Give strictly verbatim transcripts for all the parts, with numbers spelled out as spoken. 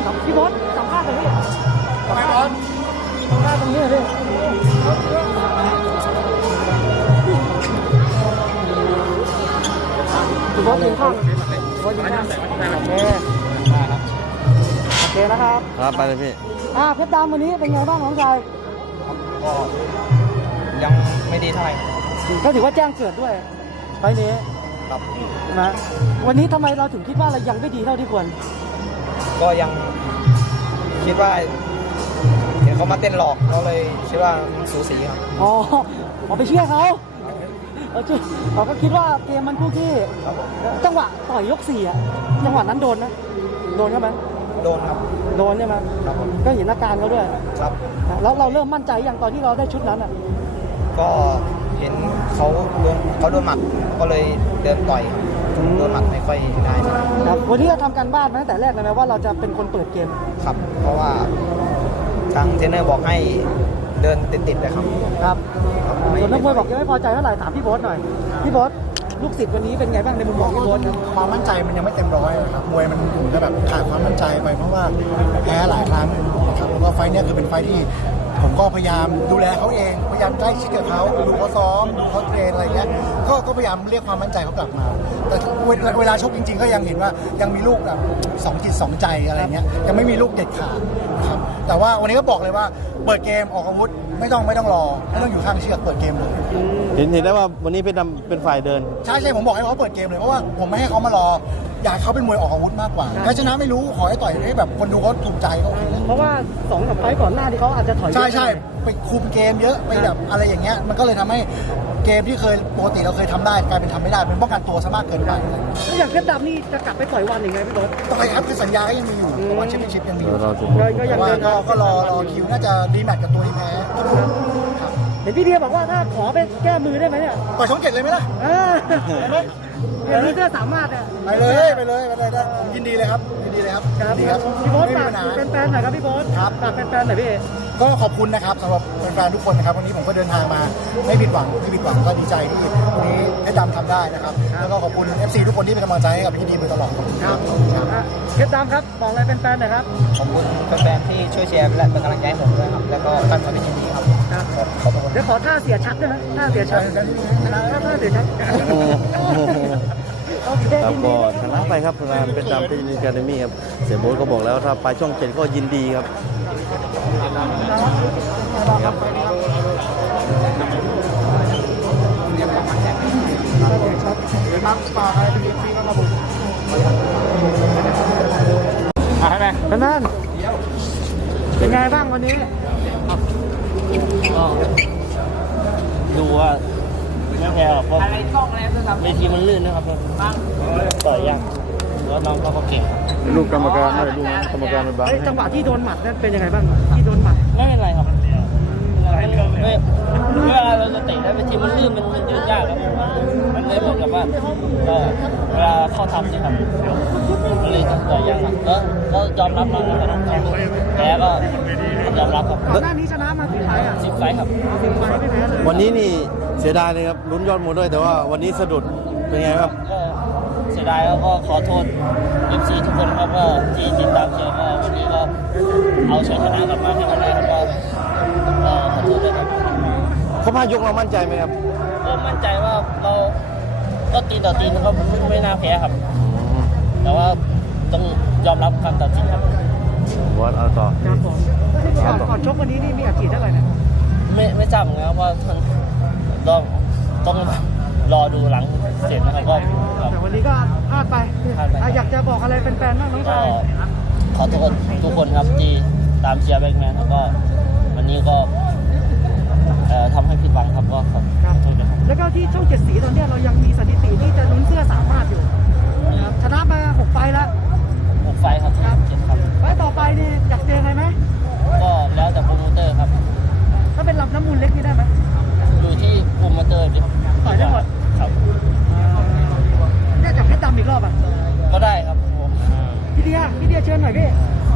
พี่บอสสัมภาษณ์หน่อยพี่สัมภาษณ์สัมภาษณ์ตรงนี้เลยพี่บอสกินข้าวบอสกินข้าวโอเคโอเคนะครับครับไปเลยพี่อ่าเพชรดำวันนี้เป็นไงบ้างน้องชายก็ยังไม่ดีเท่าไหร่ก็ถือว่าแจ้งเกิดด้วยไฟนี้ครับนะวันนี้ทำไมเราถึงคิดว่าเรายังไม่ดีเท่าที่ควรก็ยังคิดว่าเห็นเขามาเต้นหลอกเราเลยคิดว่าสูสีครับอ๋อเอาไปเชื่อเขาเอาเชื่อเราก็คิดว่าเกมมันคู่ขี้จังหวะต่อยยกสี่อะจังหวะนั้นโดนนะโดนใช่ไหมโดนครับโดนใช่ไหมครับก็เห็นอาการเขาด้วยครับแล้วเราเริ่มมั่นใจอย่างตอนที่เราได้ชุดนั้นอ่ะก็เห็นเขาโดนเขาโดนหมัดก็เลยเดินต่อยโดนหมัดไม่ค่อยได้ครับวันนี้เราทำการบ้านมาตั้งแต่แรกเลยไหมว่าเราจะเป็นคนเปิดเกมครับเพราะว่าทางเทรนเนอร์บอกให้เดินติดๆเลยครับครับส่วนนักมวยบอกยังไม่พอใจเท่าไหร่ถามพี่โบ๊ทหน่อยพี่โบ๊ทลูกศิษย์วันนี้เป็นไงบ้างในมุมมองพี่โบ๊ทความมั่นใจมันยังไม่เต็มร้อยครับมวยมันอยู่ในแบบขาดความมั่นใจไปเพราะว่าแพ้หลายครั้งนะครับแล้วก็ไฟนี้คือเป็นไฟที่ผมก็พยายามดูแลเขาเองพยายามใกล้ชิดกับเขาดูเขาซ้อมดูเขาเทรนอะไรเงี้ยก็ก็พยายามเรียกความมั่นใจเขากลับมาแต่เวลาชกจริงๆก็ยังเห็นว่ายังมีลูกแบบสองจิตสองใจอะไรเงี้ยยังไม่มีลูกเด็ดขาดครับแต่ว่าวันนี้ก็บอกเลยว่าเปิดเกมออกอาวุธไม่ต้องไม่ต้องรอไม่ต้องอยู่ข้างเชือกเปิดเกมเลยเห็นเห็นได้ว่าวันนี้เป็นเป็นฝ่ายเดินใช่ใช่ผมบอกให้เขาเปิดเกมเลยเพราะว่าผมไม่ให้เขามารออยากเขาเป็นมวยออกอาวุธมากกว่าแพ้ชนะไม่รู้ขอให้ต่อยให้แบบคนดูเขาถูกใจเขาเพราะว่าสองสามไฟก่อนหน้าที่เขาอาจจะถอยใช่ใช่ไปคุมเกมเยอะไปแบบอะไรอย่างเงี้ยมันก็เลยทำให้เกมที่เคยปกติเราเคยทำได้กลายเป็นทำไม่ได้เป็นป้องกันตัวซะมากเกินไปแล้วอย่างเพชรดำนี่จะกลับไปต่อยวันยังไงพี่โบ๊ทต่อยครับคือสัญญาก็ยังมีอยู่วันแชมเปี้ยนชิพยังมีอยู่ก็ยังเดินก็รอรอคิวน่าจะดีแมตช์กับตัวอีแพ้เห็นพี่เดียบอกว่าถ้าขอไปแก้มือได้ไหมเนี่ยต่อยช่องเจ็ดเลยไหมล่ะเห็นไหมเห็นพี่เดียสามารถเนี่ยไปเลยไปเลยไปเลยได้ยินดีเลยครับยินดีเลยครับดีครับพี่โบ๊ทฝากแฟนๆหน่อยครับพี่โบ๊ทครับฝากแฟนๆหน่อยพี่ก็ขอบคุณนะครับสำหรับแฟนๆทุกคนนะครับวันนี้ผมก็เดินทางมาไม่ผิดหวังไม่ผิดหวังก็ดีใจที่วันนี้เพชรดำทำได้นะครับแล้วก็ขอบคุณ เอฟ ซี ทุกคนที่เป็นกำลังใจให้กับพี่ดีมาตลอดครับเพชรดำครับบอกอะไรแฟนๆหน่อยครับขอบคุณแฟนๆที่ช่วยแชร์และเป็นกำลังใจให้ผมด้วยครับแล้วก็ท่านสวัสดีครับขอบคุณเดี๋ยวขอท่าเสียชัดด้วยนะท่าเสียชัดท่าเสียชัดครับก็ชนะไปครับงานเป็นดำที่นิการ์เดมี่ครับเสียโบ๊ทก็บอกแล้วถ้าไปช่องเจ็ดก็ยินดีครับครับให้ไหมเป็นนั่นเป็นไงบ้างวันนี้ก็ดูว่าไม่แพ้หรอกเพราะเวทีมันลื่นนะครับต่อยยากแล้วน้องเขาก็เก่งลูกกรรมการไม่ดูกรรมการเป็นบ้าจังหวะที่โดนหมัดนั่นเป็นยังไงบ้างที่โดนหมัดไม่เป็นไรครับไม่เวลาเราจะเตะแล้วเวทีมันลื่นมันมันยืดยากครับมันเลยเหมือนกับว่าเวลาเข้าทำนี่ครับมันเลยต้องต่อยยากแล้วก็ยอมรับนะครับแพ้ก็ยอมรับครับก่อนหน้านี้ชนะมากี่ไฟอ่ะสิบไฟครับสิบไฟไม่แพ้เลยวันนี้นี่เสียดายเลยครับลุ้นยอดมวยด้วยแต่ว่าวันนี้สะดุดเป็นไงครับก็เสียดายแล้วก็ขอโทษ เอฟ ซี ทุกคนครับว่าที่ติดตามเชียร์ก็วันนี้ก็เอาชัยชนะกลับมาให้กันได้ครับก็ขอโทษด้วยครับเขาพายกเรามั่นใจไหมครับก็มั่นใจว่าเราก็ตีต่อตีนก็ไม่น่าแพ้ครับแต่ว่าต้องยอมรับการตัดสินครับวัดเอาต่อครับผมก่อนก่อนชกวันนี้นี่มีอาชีพเท่าไหร่นะไม่ไม่จำนะครับว่าต้องต้องรอดูหลังเสร็จนะครับก็แต่วันนี้ก็พลาดไปอยากจะบอกอะไรแฟนๆบ้างน้องชายขอโทษทุกคนครับที่ตามเชียร์แบงค์แมนแล้วก็วันนี้ก็ทำให้ผิดหวังครับก็ขอโทษนะครับแล้วก็ที่ช่องเจ็ดสีตอนนี้เรายังมีสถิติที่จะลุ้นเสื้อสามารถอยู่ชนะมาหกไฟแล้วหกไฟครับครับไฟต่อไปนี่อยากเจอใครไหมก็แล้วแต่โปรโมเตอร์ครับถ้าเป็นลำน้ำมูลเล็กนี่ได้ไหมอยู่ที่โปรโมเตอร์ดิต่อยได้หมดครับเนี่ยจากเพชรดำอีกรอบอ่ะก็ได้ครับพี่เดียพี่เดียเชิญหน่อยพี่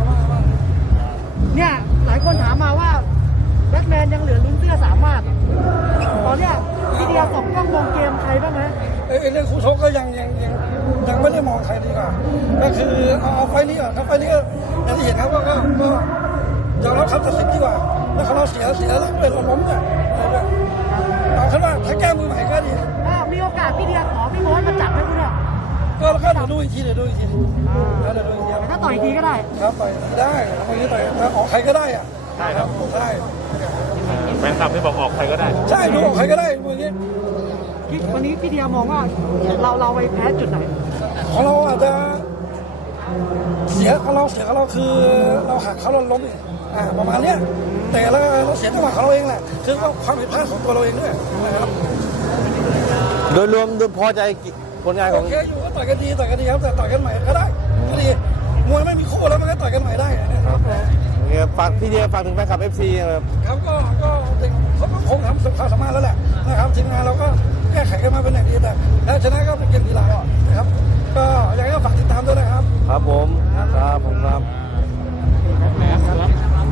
เนี่ยหลายคนถามมาว่าแบ็คแมนยังเหลือลุ้นเสื้อสามารถตอนเนี้ยพี่เดียส่งกล้องมองเกมใครบ้างไหมเอ้เรื่องคู่ชกก็ยังยังยังยังไม่ได้มองใครดีกว่าก็คือเอาไฟนี้ก่อนถ้าไฟนี้อย่างที่เห็นครับก็ก็ก็ยอมรับคำตัดสินดีกว่าแล้วเขาเราเสียเสียแล้วเป็นเราล้มเนี่ยเอาขึ้นว่าถ้าแก้มือใหม่ก็ดีถ้ามีโอกาสพี่เดียขอพี่โบ๊ทมาจับให้คุณเนี่ยก็แล้วก็เดี๋ยวดูอีกทีเดี๋ยวดูอีกทีแล้วเดี๋ยวดูอีกทีแต่ถ้าต่อยทีก็ได้ครับต่อยได้เมื่อกี้ต่อยถ้าออกใครก็ได้อะได้ครับได้แฟนคลับที่บอกออกใครก็ได้ใช่ดูออกใครก็ได้เมื่อกี้วันนี้พี่เดียมองว่าเราเราไปแพ้จุดไหนของเราอาจจะเสียของเราเสียของเราคือเราหักเขาเราล้มอีกอ่าประมาณเนี้ยแต่เราเราเสียจังหวะของเราเองแหละคือว่าความผิดพลาดของตัวเราเองด้วยนะครับโดยรวมดูพอใจผลงานขโอองเคอยู่ก็ต่อยกันดีต่อยกันดีครับแต่ต่อยกันใหม่ก็ได้ก็ดีมวยไม่มีคู่แล้วมันก็ต่อยกันใหม่ได้นะครับฝากพี่เดียฝากถึงแฟนคลับ เอฟ ซี ครับครับก็ก็เด็กเขาก็คงทำสุดความสามารถแล้วแหละนะครับทีมงานเราก็แก้ไขกันมาเป็นอย่างดีแต่แล้วชนะก็เป็นเกมกีฬานะครับก็ยังไงก็ฝากติดตามด้วยนะครับครับผมครับผมครับ